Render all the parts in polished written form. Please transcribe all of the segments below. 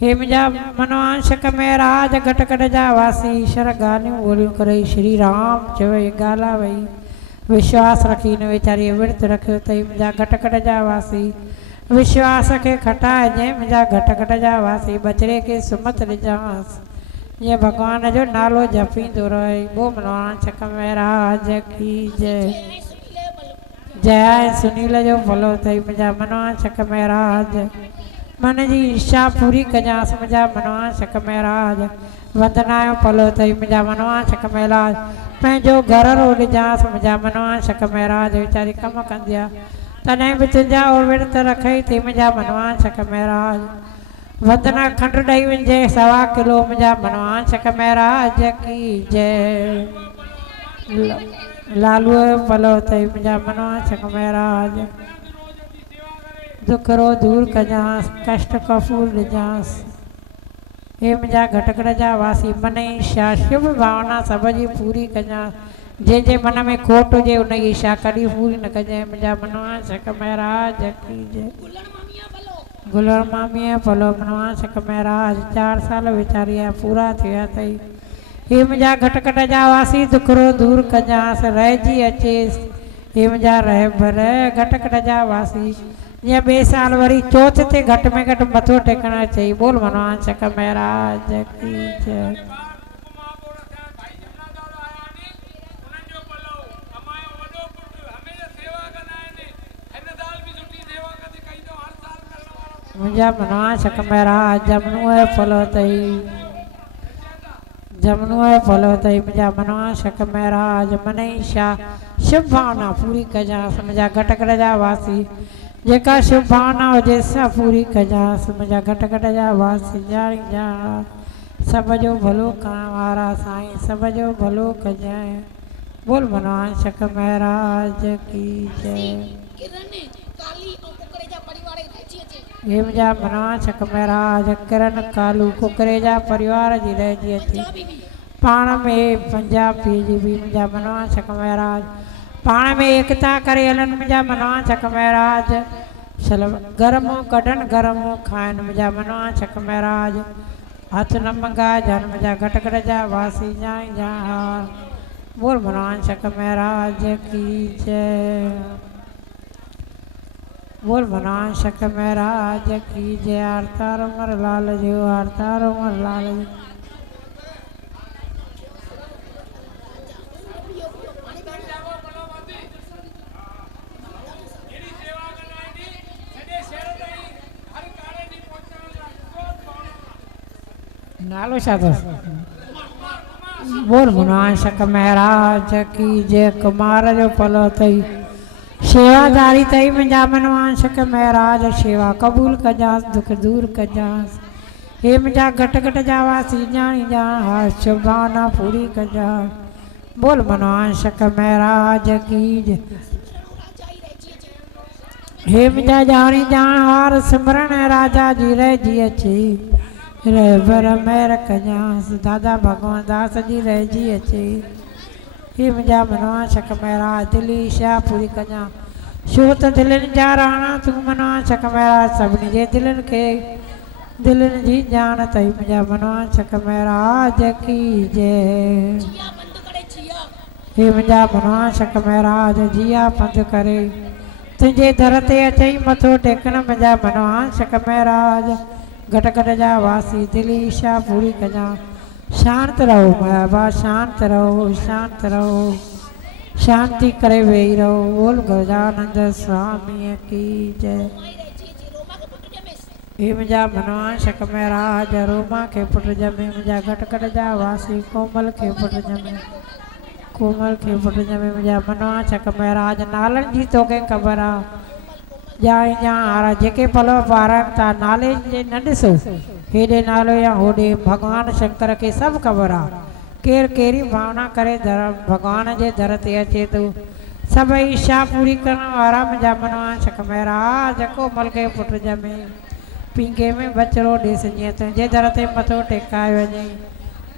हे मुझा मनवांशक में राज घट घट जा वासी ईश्वर गालियों बोलियों करे श्री राम चवे गाला वही विश्वास रखी न वेचारी विर्त रखियो तई मुझा घट घट जा वासी विश्वास के खटाए जे मुझा घट घट जा वासी बचड़े के सुमत लिजास ये भगवान जो नालो जपींदो रहे वो मनवांशक में राज की जय जय सुनील जो भलो थई मुझा मनवांशक में राज मन जी इच्छा पूरी कजांस मुझा मनवांशक में राज वंदनायो भलो थई मुझा मनवांशक में राज पंहिंजो घर रो ॾिजांसि मुझा मनवांशक में राज वीचारी कम कंदी आहे तॾहिं बि तुंहिंजा और विर्त रखई थी मुझा मनवांशक में राज वंदना खंड ॾेई वञिजे 1.25 किलो मुझा मनवांशक में राज की जय लालू भलो थई मुझा मनवांशक में राज दुख रो दूर कजांस कष्ट कफूर ॾिजांस हे मुझा घट घट जा वासी मन जी इच्छा शुभ भावना सब जी पूरी कजांस जे मन में खोट हुजे उन जी इच्छा कॾहिं पूरी न कजांइ मुझा मनवांशक में राज की जय गुलर मामीअ भलो मनवांशक में राज 4 साल वीचारी पूरा थिया अथई हे मुझा घट घट जा वासी दुख रो दूर कजांस रहिजी अचेस हे मुझा रहबर घट घट जा वासी ये 2 साल वरी चौथ ते घट में घट मथो टेकना चाहिए बोल मनवांशक में राज की जय मुझा मनवांशक में राज जमनू फलो तई जमनू फलो तई मुझा मनवांशक में राज मन इच्छा शुभ भावना पूरी कजांस मुझा घट घट जा वासी जेका शुभ भावना हुजे सा पूरी कजांस मुझा घट घट जा वासी जाणी जा सब जो भलो करण वारा साईं सब जो भलो कजाए बोल मनवांशक में राज की जय हे मुझा मनवांशक में राज किरण कालू कुकरे जा परिवार जी रहिजी अचे पाण में पंजाबी जी भी मुझा मनवांशक में राज पाण में एकता करे हलन मुझा मनवांशक में राज गरमो कढन गरमो खाइन मुझा मनवांशक में राज हथ न मंगा जन मुझा घट घट जा वासी जाई जा बोल मनवांशक में राज की जय बोल मनवांशक में राज की जय आरतार उमर लाल जो आरतार उमर लाल जो नालो छा बोल मनवांशक में राज की जय कुमार जो फलो थई सेवादारी तई मुझा मनवांशक में राज सेवा कबूल कजांस दुख दूर कजांस हे मुझा घट घट जा वासी जानी जा शुभ भावना पूरी कजांस बोल मनवांशक में राज की जय हे मुझा जानी जान हार सिमरन राजा जी रहिजी अचे रहबर मेहर कजांस दादा भगवान दास जी रहिजी अचे हे मुझा मनवांशक में राज दिली इच्छा पूरी कजां छो त दिलनि जा राणा तू मनवांशक में राज सभिनी जे दिलनि खे दिलनि जी ॼाण तई मुझा मनवांशक में राज की जय हे मुझा मनवांशक में राज जिया पंध करे तुंहिंजे दर ते अचई मथो टेकण मुझा मनवांशक में राज घट घट जा वासी दिली इच्छा पूरी कजां शांत रहो बाबा शांत रहो शांति करे वेही रहो बोल गजानंद स्वामी की जय हे मुझा मनवांशक में राज रोमा के पुट जमे मुझा घट घट जा वासी कोमल के पुट जमे मुझा मनवांशक में राज नालन जी तोखे ख़बर आहे जाए जा जेके पलो पारण था नाले जे न ॾिसो हेॾे नालो या होॾे भगवान शंकर के सब ख़बर आहे केर केरी भावना करे भगवान जे दर ते अचे थो सब इच्छा पूरी करण वारा मुझा मनवांशक में राज कोमल के पुट जमे पींगे में बचड़ो ॾेस जीअं तुंहिंजे दर ते मथो टेकाए वञे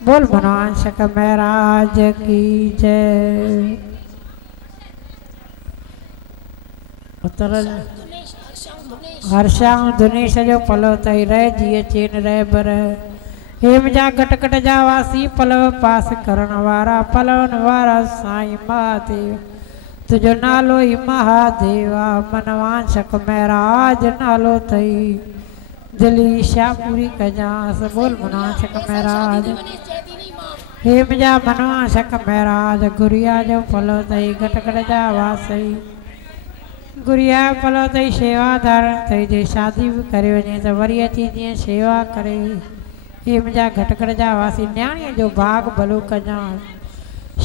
बोल मनवांशक में राज की जय उत्तर हर्षाऊं दिनेश जो पलो तई रह जिए चेन रह बर हेम जा घटकट जा वासी पलव पास करण वारा पलवन वारा साईं महादेव तुझो नालो ही महादेवा मनवांशक महराज नालो तई दिली इच्छा पूरी कजास बोल मनवांशक महराज हेम जा मनवांशक महराज गुरिया जो पलो तई घटकट जा वासी गुरिया पलो तई शेवा धारण तई जे शादी भी करे वञे त वरी अची जीअं शेवा करे हेम जा घटकट जा वासी न्याणीअ जो भाग भलो कजां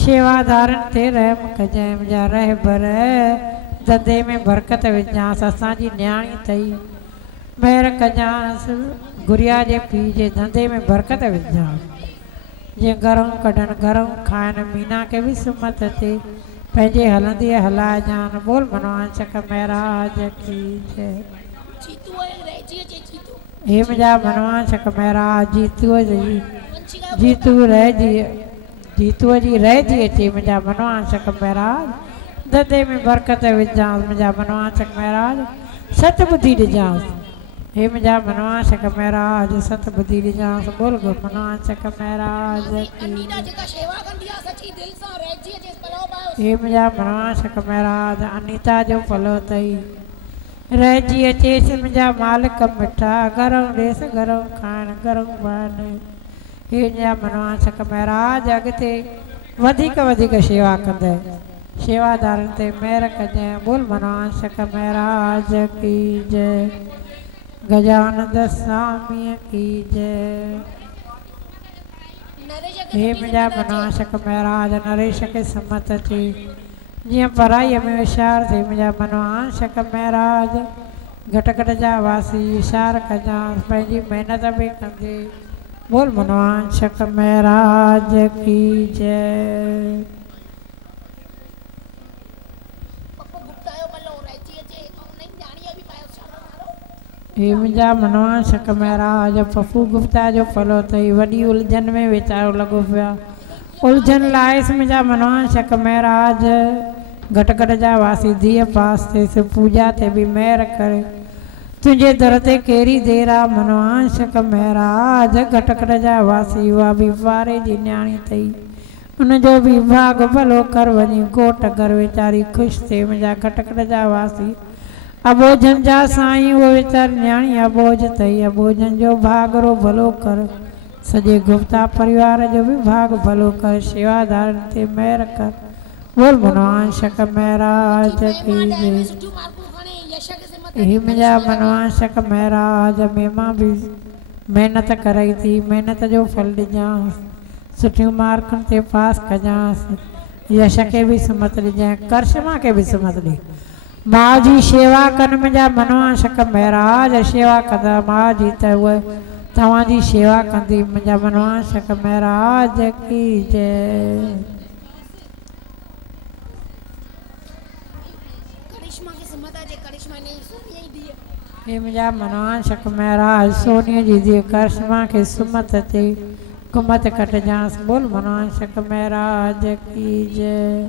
शेवा धारण ते रहम कजां मुंहिंजा रहबर धंधे में बरकत विझांसि असांजी न्याणी तई महिर कजांसि गुरिया जे पीउ जे धंधे में बरकत विझांसि जीअं घरों कढनि घरों खाइनि मीना खे बि सुमत ते पंहिंजे हलंदे हलाए जान बोल मनवांशक महराज की जय हे मुंहिंजा मनवांशक महराज जीतूअ जी रहिजी अचे मुंहिंजा मनवांशक महराज धंधे में बरकत विझांसि मुंहिंजा मनवांशक महराज सत बुद्धि ॾिजांसि हे मुंहिंजा मनवांशक महराज सत बुद्धि ॾिजांसि बोल गो मनवांशक महराज हे मुंहिंजा मनवांशक महराज अनीता जो पलो तई रहिजी अचेसि मुंहिंजा मालिक मिठा घरों ॾेसि घरों खाइण घरों बान हे मुंहिंजा मनवांशक महराज अॻिते वधीक शेवा कंदे शेवादारनि ते महिर कजांइ बोल मनवांशक महराज की जय गजानंद स्वामी की जय हे मुंहिंजा मनवांशक महराज नरेश खे सुमत अचे जीअं पढ़ाईअ में होशियारु थिए मुंहिंजा मनवांशक महराज घटकट जा वासी इशार कजांसि पंहिंजी महिनत बि कंदे बोल मनवांशक महराज की जय हे मुंहिंजा मनवांशक महराज पप्पू गुप्ता जो पलो अथई वॾी उलझन में वीचारो लॻो पियो आहे उलझन लाइसि मुंहिंजा मनवांशक महराज घटकट जा वासी धीअ पास थिएसि पूजा ते बि महिर करे तुंहिंजे दर ते कहिड़ी देर आहे मनवांशक महराज घटकट जा वासी उहा बि वारे जी न्याणी अथई उनजो बि भाग भलो कर वञी घोट घर वीचारी ख़ुशि थिए मुंहिंजा घटकट जा वासी अबोजन जा साईं उहो वीचारी न्याणी अबोज अथई अबोजन जो भागरो भलो कर सॼे गुप्ता परिवार जो बि भाग भलो कर शेवादारनि ते महिर कर बोल मनवांशक महराज की जय हे मुंहिंजा मनवांशक महराज मेमा बि महिनत कराई थी महिनत जो फल ॾिजांसि सुठियूं मार्कुनि ते पास कजांसि यश खे बि सुमत ॾिजांइ करशमा खे बि सुमत ॾे माउ जी शेवा कनि मुंहिंजा मनवांशक महराज शेवा कंदा माउ जी त उहा तव्हांजी शेवा कंदी मुंहिंजा मनवांशक महराज की जय हे मुंहिंजा मनवांशक महराज सोनीअ जी धीअ करिश्मा खे सुमत अचे कुमत कटजांसि बोल मनवांशक महराज की जय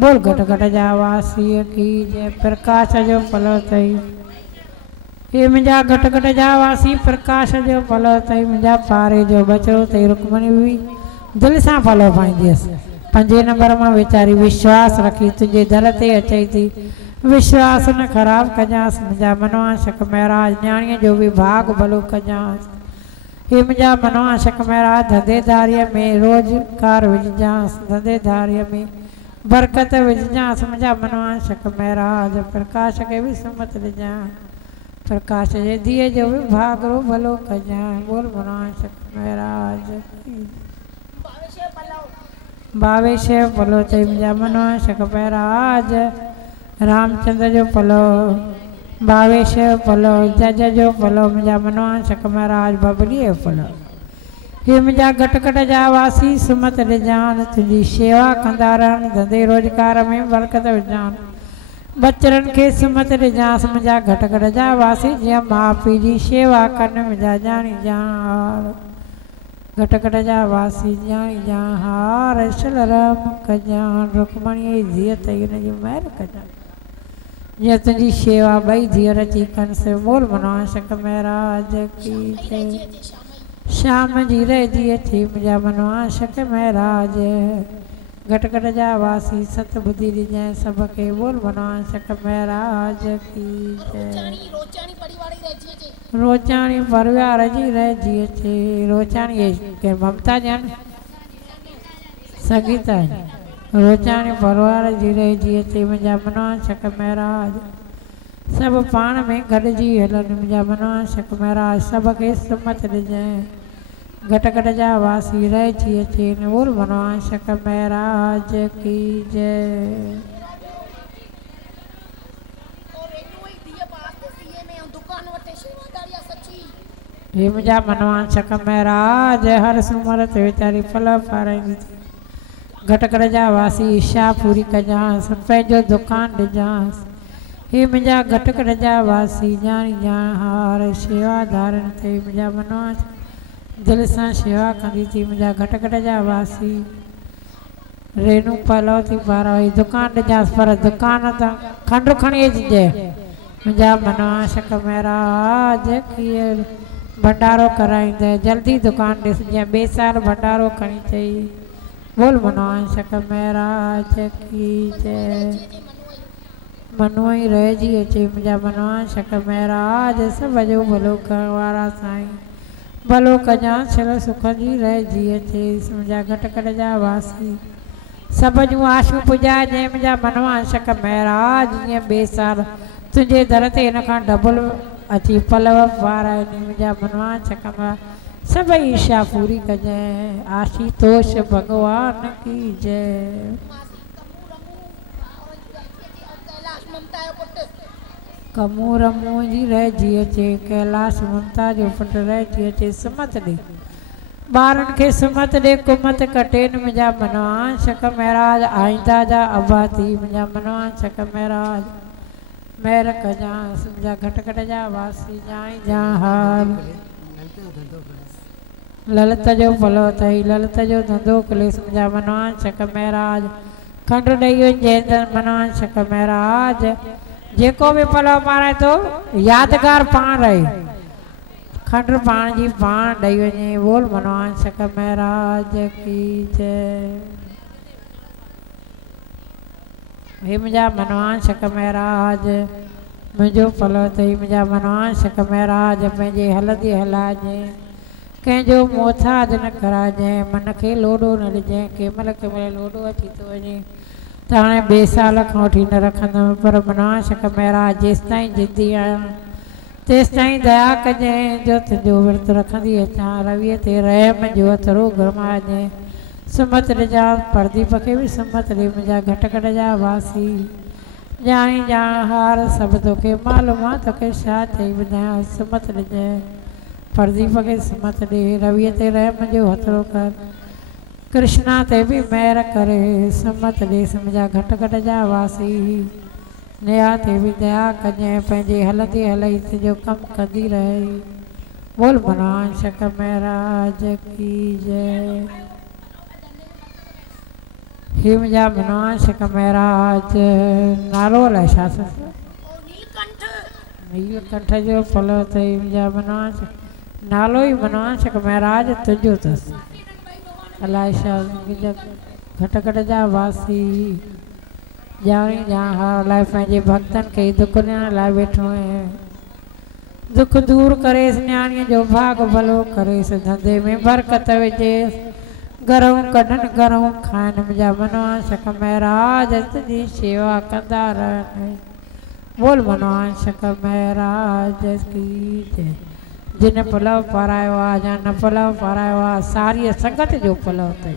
बोल घटकट जा वासीअ की जय प्रकाश जो पलो अथई हे मुंहिंजा घटकट जा वासी प्रकाश जो पलो अथई मुंहिंजा पारे जो बचड़ो अथई रुकमणी बि दिलि सां पलो पाईंदी हुअसि 5 नंबर मां वीचारी विश्वास रखी तुंहिंजे दर ते अचई थी विश्वास न ख़राबु कजांसि मुंहिंजा मनवांशक महराज न्याणीअ जो बि भाग भलो कजांसि हे मुंहिंजा मनवांशक महराज धंधेदारीअ में रोज़गार विझजांसि धंधेदारीअ में बरकत विझजांसि मुंहिंजा मनवांशक महराज प्रकाश खे बि सुमत ॾिजांइ प्रकाश जे धीअ जो बि भागरो भलो कजांइ बोल मनवांशक महराज भावेश पलो अथई मुंहिंजा मनवांशक महराज रामचंद्र जो पलो भावेश पलो जज जो पलो मुंहिंजा मनवांशक महराज बबलीअ जो पलो हे मुंहिंजा घटकट जा वासी सुमत ॾिजानि तुंहिंजी शेवा कंदा रहनि धंधे रोज़गार में बरकत विझानि बचड़नि खे सुमत ॾिजांसि मुंहिंजा घटकट जा वासी जीअं माउ पीउ जी शेवा कनि मुंहिंजा ॼाणी ॼाण घटकट जा वासी ॼाणी ॼाण हार शलरम कजान रुकमणीअ जी धीअ अथई हुनजी महिर कजां जीअं तुंहिंजी शेवा ॿई धीअर अची कनि से बोल मनवांशक महाराज की जय। श्याम जी रहिजी अची मुंहिंजा मनवांशक महाराज घट घट जा वासी सत बुद्धि ॾिजांइ सभ खे बोल मनवांशक महाराज की जय। रोचाणी परिवार जी रहिजी अचे रोचाणी के ममता जन संगीता रोचाणी परिवार जी रहिजी अचे मुंहिंजा मनवांशक महाराज सभु पाण में गॾिजी हलनि मुंहिंजा मनवांशक महाराज सभ खे सुमत ॾिजांइ घट घट जा वासी रहिजी अचे बोल मनवांशक महाराज की जय। हे मुंहिंजा मनवांशक महाराज हर सूमर ते वीचारी फल पाराईंदी थी घट घट जा वासी इच्छा पूरी कजांसि पंहिंजो दुकानु ॾिजांसि हे मुंहिंजा घट घट जा वासी ॼाणी ॼाण हार शेवा धारण ते मुंहिंजा मनवांशक दिलि सां शेवा कंदी थी मुंहिंजा घट घट जा वासी रेनू पलव थी पाराई दुकानु ॾिजांसि पर दुकान तां खंडु खणी अचिजे मुंहिंजा मनवांशक महाराज कीअं भंडारो कराईंदे जल्दी दुकान ॾिस जीअं ॿिए साल भंडारो खणी चई बोल मनवांशक महाराज की जय। मनुआ ई रहिजी अचे मुंहिंजा मनवांशक महाराज सभ जो भलो करण वारा साईं भलो कजांइ छल सुख जी रहिजी अचे मुंहिंजा घट घट जा वासी सभ जूं आशूं पुॼाइजांइ मुंहिंजा मनवांशक महाराज जीअं ॿिए साल तुंहिंजे दर ते हिन खां डबल अची पलव पाराइनि मुंहिंजा मनवांशक सभई इच्छा पूरी कजांइ आशीतोष भगवान की जय। कमू रमू जी रहिजी अचे कैलाश ममता जो पुटु रहिजी अचे सुमत ॾे ॿारनि खे सुमत ॾे कुमत कटेनि मुंहिंजा मनवांशक महाराज आईंदा जा अबा थी मुंहिंजा मनवांशक महाराज महिर कजांसि मुंहिंजा घट घट जा वासी जाई जा हार ललित जो पलो अथई ललित जो धंधो खुलेसि मुंहिंजा मनवांशक महाराज खंडु ॾेई वञे मनवांशक महाराज जेको बि पलव पाराए थो यादगार पाण रहे खंडु पाण जी पाण ॾेई वञे बोल मनवांशक महाराज की जय। हे मुंहिंजा मनवांशक महाराज मुंहिंजो पलव अथई मुंहिंजा मनवांशक महाराज पंहिंजे हलंदी हलाइजांइ कंहिंजो मोथाज न कराइजांइ मन खे लोॾो न ॾिजांइ कंहिं महिल लोॾो अची थो वञे त हाणे ॿिए साल खां वठी न रखंदमि पर मनवांशक महाराज जेसि ताईं जिंदी आहियां तेसि ताईं दया कजांइ जो तुंहिंजो विर्त रखंदी अचां रवीअ ते रहम जो हथड़ो घुमाइजांइ सुमत ॾिजांइ प्रदीप खे बि सुमत ॾे मुंहिंजा घट घट जा वासी ॼाणी ॼाण हार सभु तोखे मालूम आहे तोखे छा चई ॿुधायां सुमत ॾिजांइ प्रदीप खे सुमत ॾे रवीअ ते रहम जो हथड़ो कर कृष्णा ते बि महिर करे सुमत ॾेसि मुंहिंजा घट घट जा वासी नेहा ते बि दया कजांइ पंहिंजे हलंदी हलई तुंहिंजो कमु कंदी रहे बोल मनवांशक महाराज की जय। हे मुंहिंजा मनवांशक महाराज नालो अलाए छा नीलकंठ जो पलव अथई मुंहिंजा मनवांशक नालो ई मनवांशक महाराज तुंहिंजो अथसि अलाए छा घट घट जा वासी ॼाणी ॼाण हार लाइ पंहिंजे भक्तनि खे दुख ॾियण लाइ वेठो आहे दुख दूर करेसि न्याणीअ जो भाग भलो करेसि धंधे में बरकत विझेसि घरूं कढनि घरूं खाइनि मुंहिंजा मनवांशक महाराज तुंहिंजी शेवा कंदा रहनि बोल मनवांशक महाराज की जय। जिन पलव पारायो आहे या न पलव पारायो आहे सारीअ संगत जो पलव अथई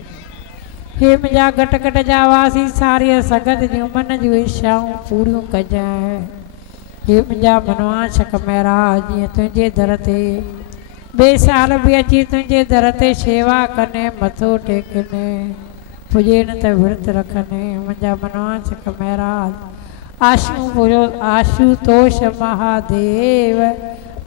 हे मुंहिंजा घट घट जा वासी सारीअ संगत जूं मन जूं इच्छाऊं पूरियूं कजांइ हे मुंहिंजा मनवांशक महाराज जीअं तुंहिंजे दर ते ॿिए साल बि अची तुंहिंजे दर ते शेवा कने मथो टेकने पुॼे न त विर्त रखने मुंहिंजा मनवांशक महाराज आशुतोष महादेव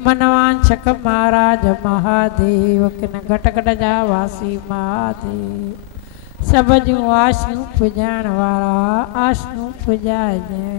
मनवांशक महाराज महादेव किन घट घट जा वासी महादेव सभ जूं आशूं पुॼाइण वारा आशूं पुॼाइजांइ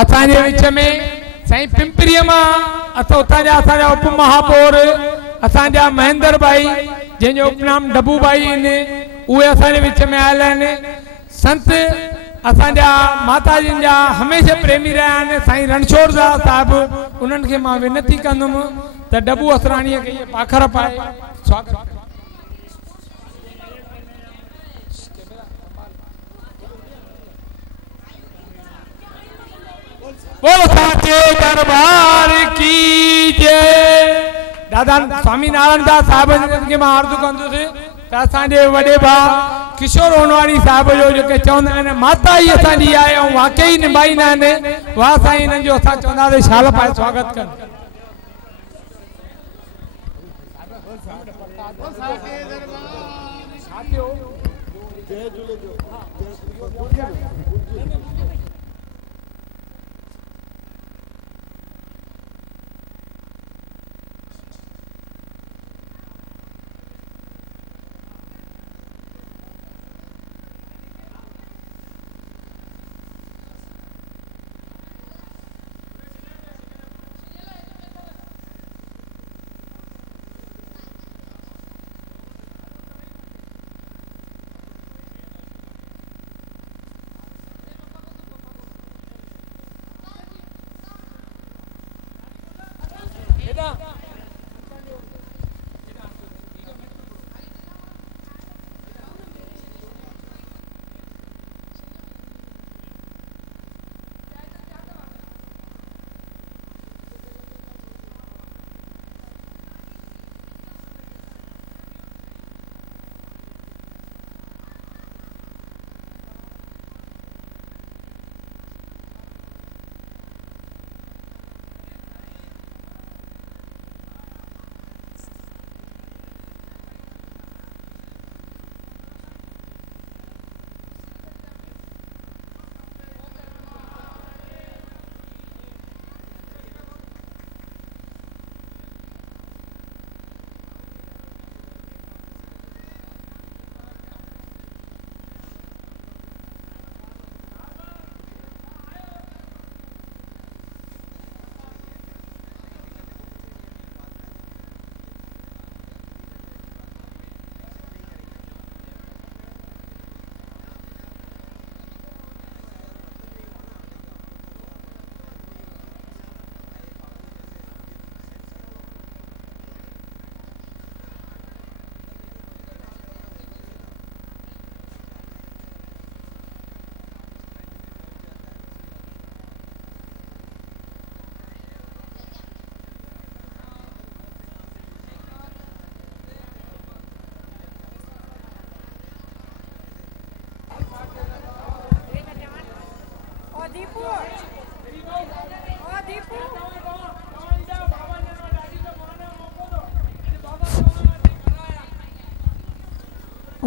असांजे विच में साईं पिंपरीअ मां असां उतां जा असांजा उप महापौर असांजा महेंद्र भाई जंहिंजो उपनाम डबू भाई आहिनि उहे असांजे विच में आयल आहिनि। संत असांजा माताजियुनि जा हमेशह प्रेमी रहिया आहिनि साईं रणछोड़ साहिबु, उन्हनि खे मां विनती कंदुमि त डबू असराणीअ खे इहे पाखर पाए स्वागत कनि। बोलो साचे दरबार की जय। दादा स्वामी नारायण दास साहब के मां अर्ज़ु कंदुसि त असांजे वॾे भाउ किशोर होनवाणी साहब जो जेके चवंदा आहिनि माता ई असांजी आहे ऐं वाकई निभाईंदा आहिनि, वाह साईं हिननि जो असां चवंदासीं शाल पाए स्वागत कनि।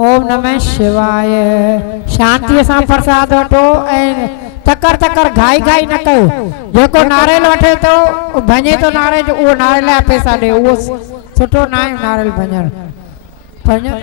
ओम नमः शिवाय। शांति से प्रसाद वठो ऐं तकर तकर घाई घाई न कयो। जेको नारियल वठे तो भञे तो नारियल जो उहो नारियल जा पैसा ॾे, उहो सुठो न आहे नारियल भञणु।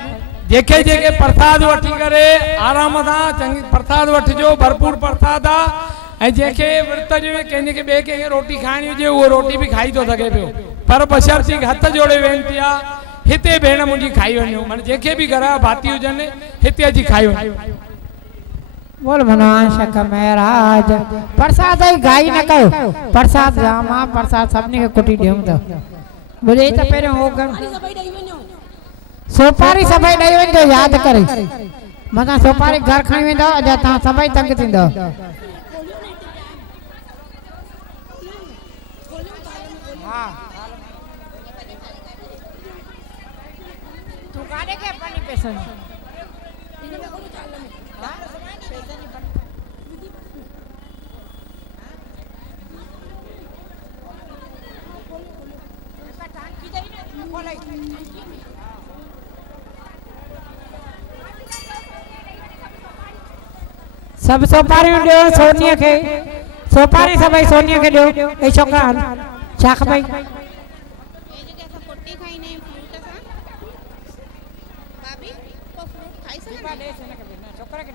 जेके जेके प्रसाद वठी करे आराम सां चंगी प्रसाद वठिजो, भरपूर प्रसाद आहे। ऐं जेके विर्त जो कंहिंजे ॿिए कंहिंखे रोटी खाइणी हुजे उहो रोटी बि खाई थो सघे पियो, पर बशर्ती हथ जोड़े वेनिती आहे हिते भेण मुंहिंजी खाई वञो, माना जेके बि घर जा भाती हुजनि हिते अची खाई वञो। बोल भगवान शंकर महाराज। प्रसाद ही घाई न कयो, प्रसाद जाम आहे, प्रसाद सभिनी खे कुटी ॾियूं था। बुझे त पहिरियों हो कर सोपारी सभई ॾेई वञो यादि करे, मथां सोपारी घर खणी वेंदव अॼु तव्हां सभई तंग थींदव। तू काॾे के पानी पैसनि सब सोपारियूं ॾियो सोनीअ खे, सोपारी सभई सोनीअ खे ॾियो। ए छोकरा छा खपई? छोकरा के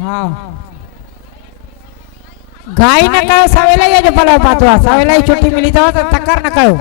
हाँ घाई न कयो सवेला ही जो भलो पातो आहे सवेला ही छुट्टी मिली अथव त तकर न कयो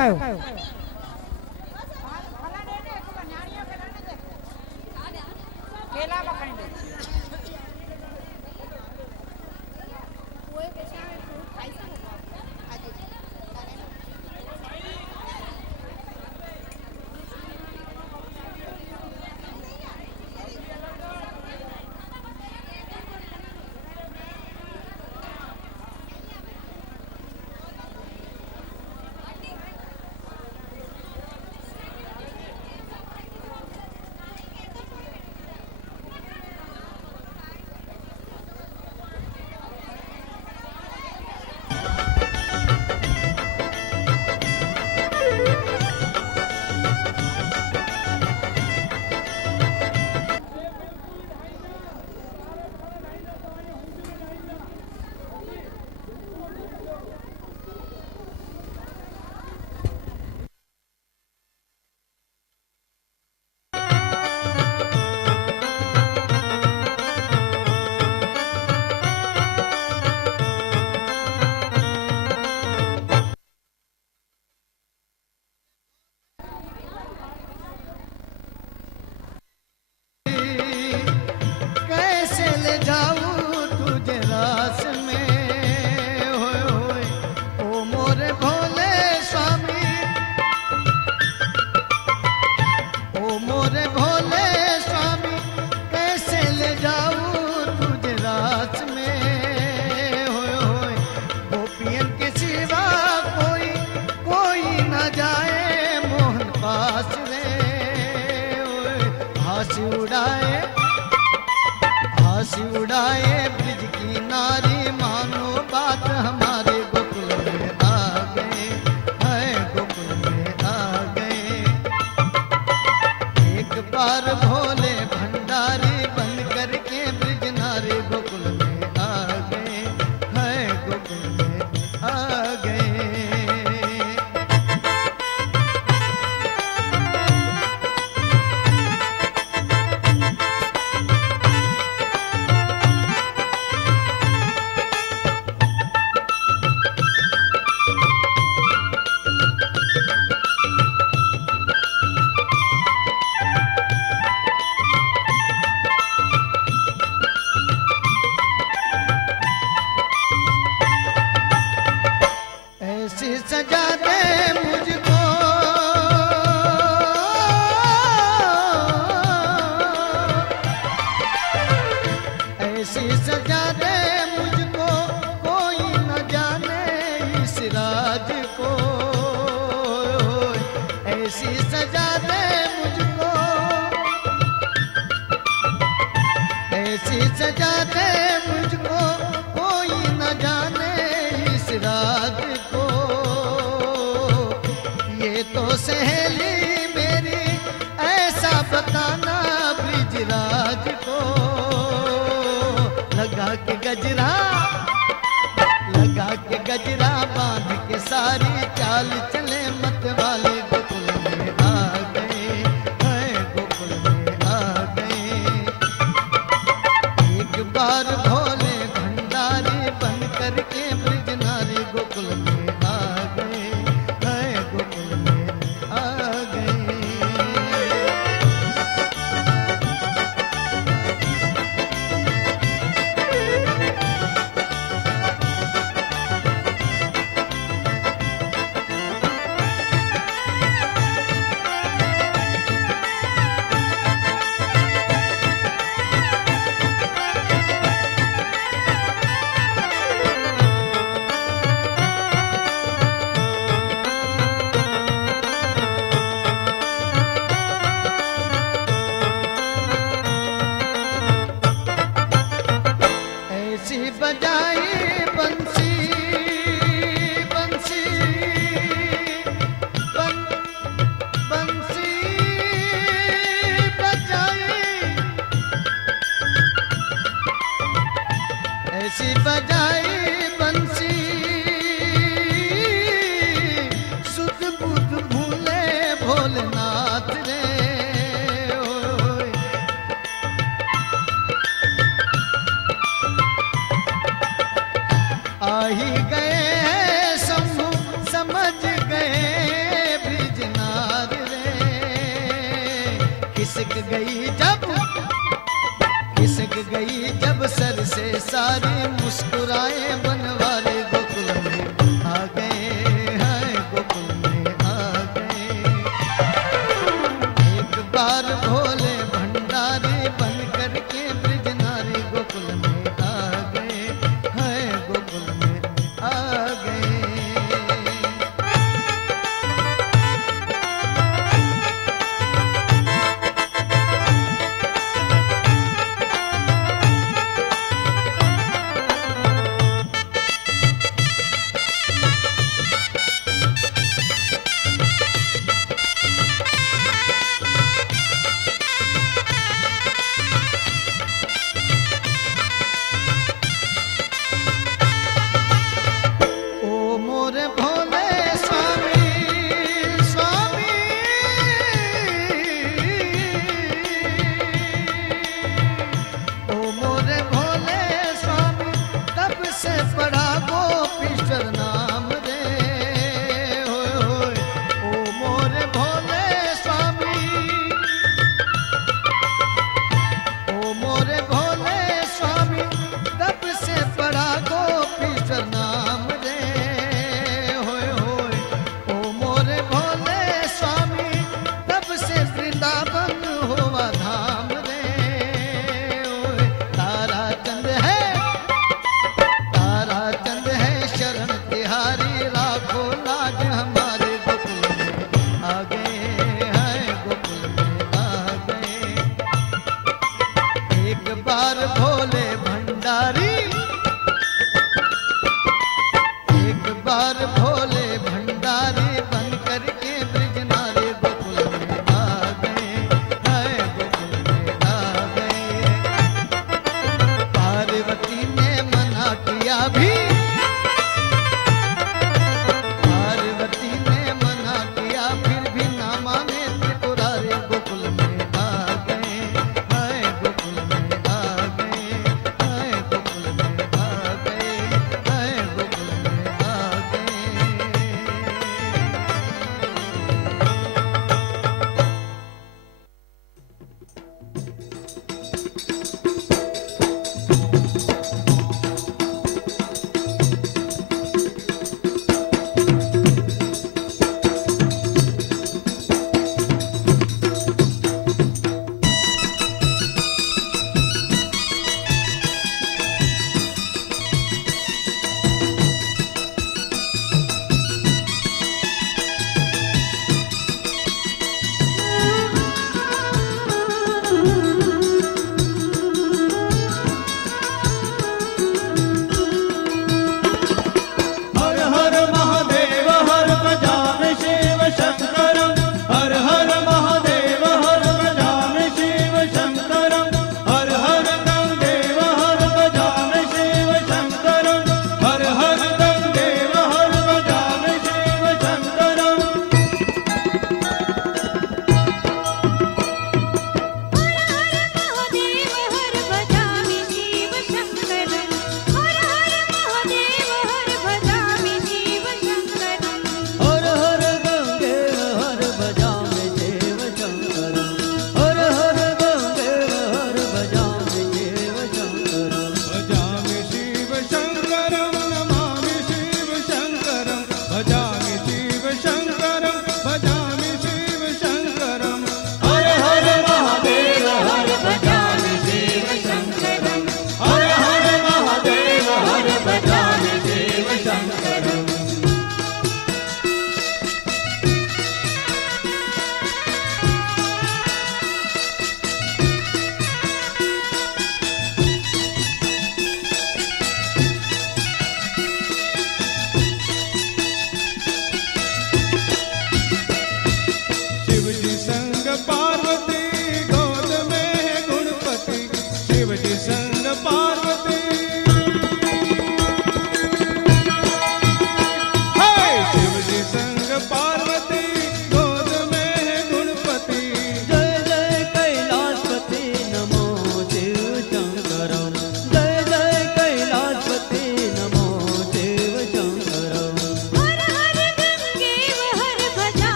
हंसी उड़ाए ब्रिज की नारी मानो बात हमारे गोकुल में आ गए है गोकुल में आ गए एक बार भोले भंडारी बन करके ब्रिज नारी गोकुल में आ गए है गोकुल में आ गए ऐसी सजा दे मुझको ऐसी सजा दे मुझको कोई न जाने इस राज को ऐसी सजा दे मुझको ऐसी सजा दे मुझको कोई न जाने इस राज को ये तो सहेली मेरी ऐसा बताना ब्रिजराज को लगा के गजरा बांध के सारी चाल चले मत वाले गोकुल में आ गए हैं गोकुल में आ गए एक बार भोले भंडारी बन करके ब्रिज नारी गोकुल में आ गए हैं गोकुल में आ गए ऐसी बजाई बंसी बंसी बंसी बजाई ऐसी बजाई बंसी सुध बुध भूले भोलेनाथ रे ओए वही गए शंभु समझ गए ब्रिजनार रे। खिसक गई जब सर से सारी मुस्कुराए बनवाले गोकुल में आ गए हैं, गोकुल में आ गए। एक बार भोले भंडारी बन करके ब्रिजनारी गोकुल में आ गए हैं, गोकुल में आ गए।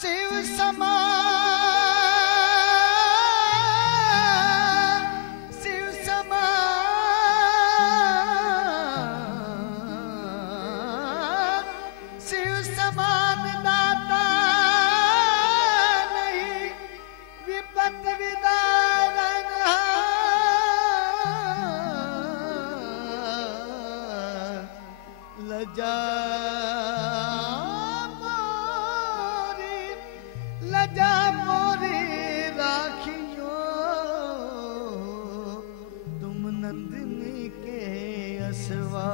शिव समा शिव समा शिव समान दाता नहीं विपत विदारण लजा लजा मोरी राखियो तुम नंदिनी के असवा